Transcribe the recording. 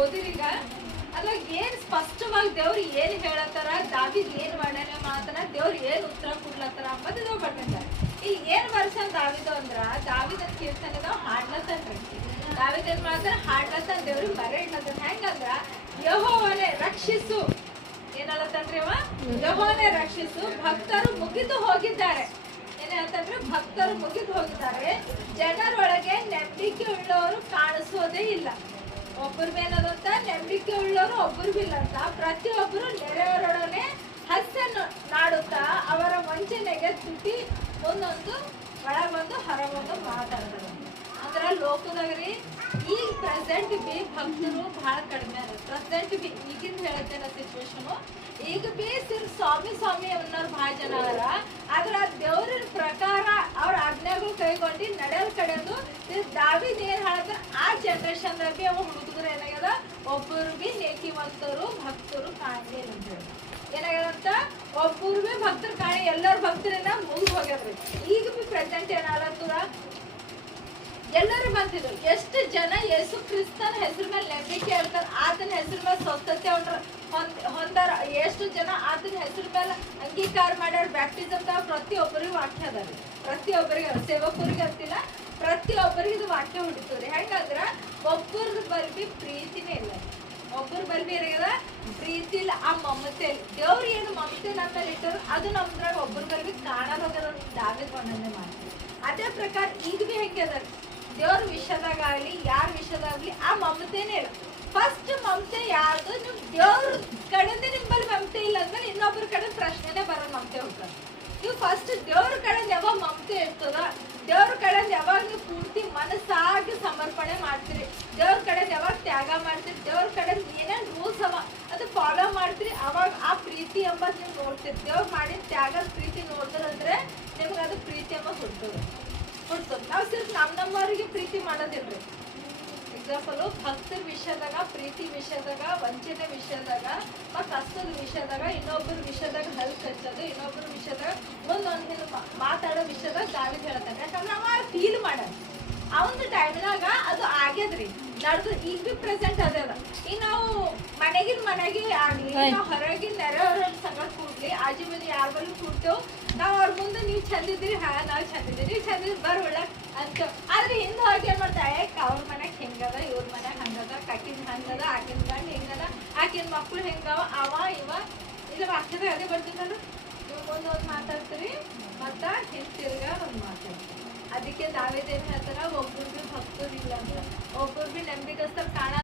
ಓದಿರೀಗ ಅದ್ರಾಗ ಏನ್ ಸ್ಪಷ್ಟವಾಗಿ ದೇವ್ರು ಏನ್ ಹೇಳತ್ತಾರ, ದಾವಿದ್ ಏನ್ ವರ್ಣನೆ ಮಾಡತಾನ, ದೇವ್ರು ಏನ್ ಉತ್ತರ ಕೊಡ್ಲತ್ತಾರ ಅಂಬದ್ ಇದಾವ್ ಬರ್ತಂಗ. ಈಗ ಏನ್ ಬರ್ಸನ್ ದಾವಿದು ಅಂದ್ರ ದಾವಿದನ್ ಕೀರ್ತನೆದ ಹಾಡ್ಲತ್ತನ್ರಿ. ದಾವಿದ್ ಏನ್ ಮಾಡ್ತಾನ, ಹಾಡ್ಲತ್ತನ್, ದೇವ್ರಿಗೆ ಬರ ಇಡ್ಲತ್ತನ್. ಹೆಂಗಂದ್ರ ಯೆಹೋವನೇ ರಕ್ಷಿಸು, ಏನಲ್ಲತ್ತನ್ರಿ ಅವ, ಯೆಹೋವನೇ ರಕ್ಷಿಸು, ಭಕ್ತರು ಮುಗಿದು ಹೋಗಿದ್ದಾರೆ. ಏನ್ ಹೇಳ್ತಂದ್ರೆ ಭಕ್ತರು ಮುಗಿದು ಹೋಗಿದ್ದಾರೆ, ಜನರೊಳಗೆ ನಂಬಿಕೆ ಉಳ್ಳವರು ಕಾಣಿಸೋದೇ ಇಲ್ಲ. ಒಬ್ಬರ ಮೇಲದಂತ ನಂಬಿಕೆ ಉಳ್ಳವರು ಒಬ್ಬರು ಇಲ್ಲ. ಪ್ರತಿಯೊಬ್ಬರು ನೆರೆಯವರೊಡನೆ ಹಸನ್ನು ನಾಡುತ್ತಾ ಅವರ ವಂಚನೆಗೆ ತುಟಿ ಒಂದೊಂದು ಒಳಗೊಂದು ಹೊರಗೊಂದು ಮಾತಾಡ್ತಾರೆ. ಅಂದ್ರ ಲೋಕದಾಗ್ರಿ ಈಗ ಪ್ರೆಸೆಂಟ್ ಬಿ ಭಕ್ತರು ಬಹಳ ಕಡಿಮೆ ಅದ. ಪ್ರೆಸೆಂಟ್ ಬಿ ಈಗಿಂದ ಹೇಳತ್ತೇನ ಸಿಚುವೇಶನ್, ಈಗ ಬಿ ಸ್ವಾಮಿ ಸ್ವಾಮಿ ಅನ್ನೋರು ಬಹಳ ಜನ ಅದಾರ. ಆದ್ರ ದೇವ್ರಿನ ಪ್ರಕಾರ ಅವ್ರ ಆಜ್ಞೆಗಳು ಕೈಗೊಂಡು ನಡೆಯಲ್ ಕಡೆದು ದಾವಿದ್ ಏನ್ ಹೇಳ್ತಾರ ಆ ಜನರೇಷನ್ ಬಿ ಅವ ಹುಡುಗರು ಏನಾಗ್ಯದ, ಒಬ್ಬರು ಬಿ ನೇಕಿವಂತರು ಭಕ್ತರು ಕಾಣಲಿ ಅಂತ ಹೇಳಿ ಏನಾಗ್ಯದಂತ, ಒಬ್ಬರು ಬಿ ಭಕ್ತರು ಕಾಣಿ, ಎಲ್ಲರ ಭಕ್ತರನ್ನ ಮುಗಿದು ಹೋಗ್ಯದ್ರಿ. ಈಗ ಬಿ ಪ್ರೆಸೆಂಟ್ ಏನಾಗ್ಲತ್ತದ, ಎಲ್ಲರೂ ಬಂದಿದ್ರು. ಎಷ್ಟು ಜನ ಯೇಸು ಕ್ರಿಸ್ತನ ಹೆಸರು ಮೇಲೆ ನಂಬಿಕೆ ಹೇಳ್ತಾರ, ಆತನ ಹೆಸರು ಮೇಲೆ ಸ್ವಸ್ಥತೆ ಹೊಂದಾರ. ಎಷ್ಟು ಜನ ಆತನ ಹೆಸರು ಮೇಲೆ ಅಂಗೀಕಾರ ಮಾಡ್ಯಾರ, ಬ್ಯಾಪ್ಟಿಸಮ್ ಪ್ರತಿಯೊಬ್ಬರಿಗೂ ವಾಕ್ಯ ಅದ ರೀ. ಪ್ರತಿಯೊಬ್ಬರಿಗೆ ಸೇವಕರಿಗೆ ಅಂತಿಲ್ಲ, ಪ್ರತಿಯೊಬ್ಬರಿಗೆ ಇದು ವಾಕ್ಯ ಹುಡುಕ್ತದೆ. ಹೆಂಗಂದ್ರ ಒಬ್ಬರದು ಬಲ್ಬಿ ಪ್ರೀತಿನೇ ಇಲ್ಲ, ಒಬ್ಬರು ಬಲ್ಬಿ ಏನಾಗ್ಯದ ಪ್ರೀತಿ ಇಲ್ಲ. ಆ ಮಮತೆ ದೇವ್ರು ಏನು ಮಮತೆ ನಮ್ಮ ಮೇಲೆ ಇಟ್ಟರು ಅದು ನಮ್ದ್ರಾಗ ಒಬ್ಬರ ಬಲ್ಬಿ ಕಾಣೋದ ದಾವಿದ್ ವರ್ಣನೆ ಮಾಡ್ತೀವಿ. ಅದೇ ಪ್ರಕಾರ ಈಗ ಬಿ ಹೆಂಗೆ ಅದ, ದೇವ್ರ ವಿಷಯದಾಗಲಿ ಯಾರ ವಿಷಯದಾಗ್ಲಿ ಆ ಮಮತೆನೇ ಇಲ್ಲ. ಫಸ್ಟ್ ಮಮತೆ ಯಾರ್ದು, ನಿಮ್ ದೇವ್ರ ಕಡೆಯಿಂದ ನಿಮ್ಮಲ್ಲಿ ಮಮತೆ ಇಲ್ಲ ಅಂದ್ಮೇಲೆ ಇನ್ನೊಬ್ಬರ ಕಡೆ ಪ್ರಶ್ನೆನೇ ಬರೋ ಮಮತೆ ಹೋಗ್ತದೆ. ನೀವು ಫಸ್ಟ್ ದೇವ್ರ ಕಡೆಯಿಂದ ಯಾವಾಗ ಮಮತೆ ಇರ್ತದ, ದೇವ್ರ ಕಡೆಯಿಂದ ಯಾವಾಗ ನೀವು ಪೂರ್ತಿ ಮನಸ್ಸಾಗಿ ಸಮರ್ಪಣೆ ಮಾಡ್ತೀರಿ, ದೇವ್ರ ಕಡೆಯಿಂದ ಯಾವಾಗ ತ್ಯಾಗ ಮಾಡ್ತೀರಿ, ದೇವ್ರ ಕಡೆಯಿಂದ ಏನೇನು ರೂಲ್ಸ್ ಅವ ಅದು ಫಾಲೋ ಮಾಡ್ತೀರಿ, ಅವಾಗ ಆ ಪ್ರೀತಿ ಎಂಬುದು ನೀವು ನೋಡ್ತೀರಿ. ದೇವ್ರು ಮಾಡಿದ ತ್ಯಾಗದ ಪ್ರೀತಿ ನೋಡಿದ್ರಂದ್ರೆ ನಿಮ್ಗೆ ಅದು ಪ್ರೀತಿ ಎಂಬ ಹುಡ್ತದೆ. ನಾವು ಸಿರ್ಫ್ ನಮ್ಮವರಿಗೆ ಪ್ರೀತಿ ಮಾಡೋದಿಲ್ರಿ. ಎಕ್ಸಾಂಪಲ್ ಭಕ್ತರ ವಿಷಯದಾಗ, ಪ್ರೀತಿ ವಿಷಯದಾಗ, ವಂಚನೆ ವಿಷಯದಾಗ, ಮತ್ತು ಕಷ್ಟದ ವಿಷಯದಾಗ, ಇನ್ನೊಬ್ಬರ ವಿಷಯದಾಗ ಹೆಲ್ಪ್ ಹಚ್ಚೋದು, ಇನ್ನೊಬ್ಬರ ವಿಷಯದಾಗ ಮುಂದೊಂದು ಮಾತಾಡೋ ವಿಷಯದಾಗ ದಾವಿದ್ ಹೇಳ್ತಾನೆ. ಯಾಕಂದ್ರೆ ಅವ ಫೀಲ್ ಮಾಡೋದು ಅವನ ಟೈಮ್ನಾಗ ಅದು ಆಗ್ಯದ್ರಿ, ನಡೆದು ಈಗ ಬಿ ಪ್ರೆಸೆಂಟ್ ಅದ. ಈಗ ನಾವು ಮನೆಗೆ ಆಗ್ಲಿ, ನಾವು ಹೊರಗಿನ ನೆರೆಯವ್ರ ಸಂಗಡ ಕೂಡ್ಲಿ, ಆಜು ಬಾಜು ಯಾರ ಬಳಿ ಕೂಡ್ತೇವ್, ನಾವು ಅವ್ರ ಮುಂದೆ ನೀವು ಚಂದಿದ್ರಿ, ನಾವು ಚಂದಿದ್ರಿ, ನೀವು ಚಂದಿದ್ರಿ ಬರೋಲ್ಲ ಅಂತ. ಆದ್ರೆ ಹಿಂದೆ ಹೋಗಿ ಏನ್ ಮಾಡ್ತಾ, ಅವ್ರ ಮನ್ಯಾಗ ಹೆಂಗದ, ಇವ್ರ ಮನ್ಯಾಗ ಹಂಗದ, ಕಾಕಿನ ಹಂಗದ, ಆಕಿನ ಗಂಡ ಹೆಂಗದ, ಆಕಿನ ಮಕ್ಳು ಹೆಂಗವ, ಅವ ಇವ ಇಲ್ಲ ವಾಕ್ಯದ ಅದೇ ಬರ್ತಿದ್ದಲ್ಲ. ನೀವು ಮುಂದೊಂದು ಮಾತಾಡ್ತೀರಿ, ಮತ್ತ ಹಿಂತಿರ್ಗ ಒಂದು ಮಾತಾಡ್ತೀರಿ. ಅದಕ್ಕೆ ದಾವಿದ್ ಏನ್ ಹೇಳ್ತಾರ, ಒಬ್ಬರು ಬಿ ಭಕ್ತರು ಇಲ್ಲ ಅಂತ, ಒಬ್ಬರು ಬಿ ನಂಬಿಕಸ್ತರು ಕಾಣ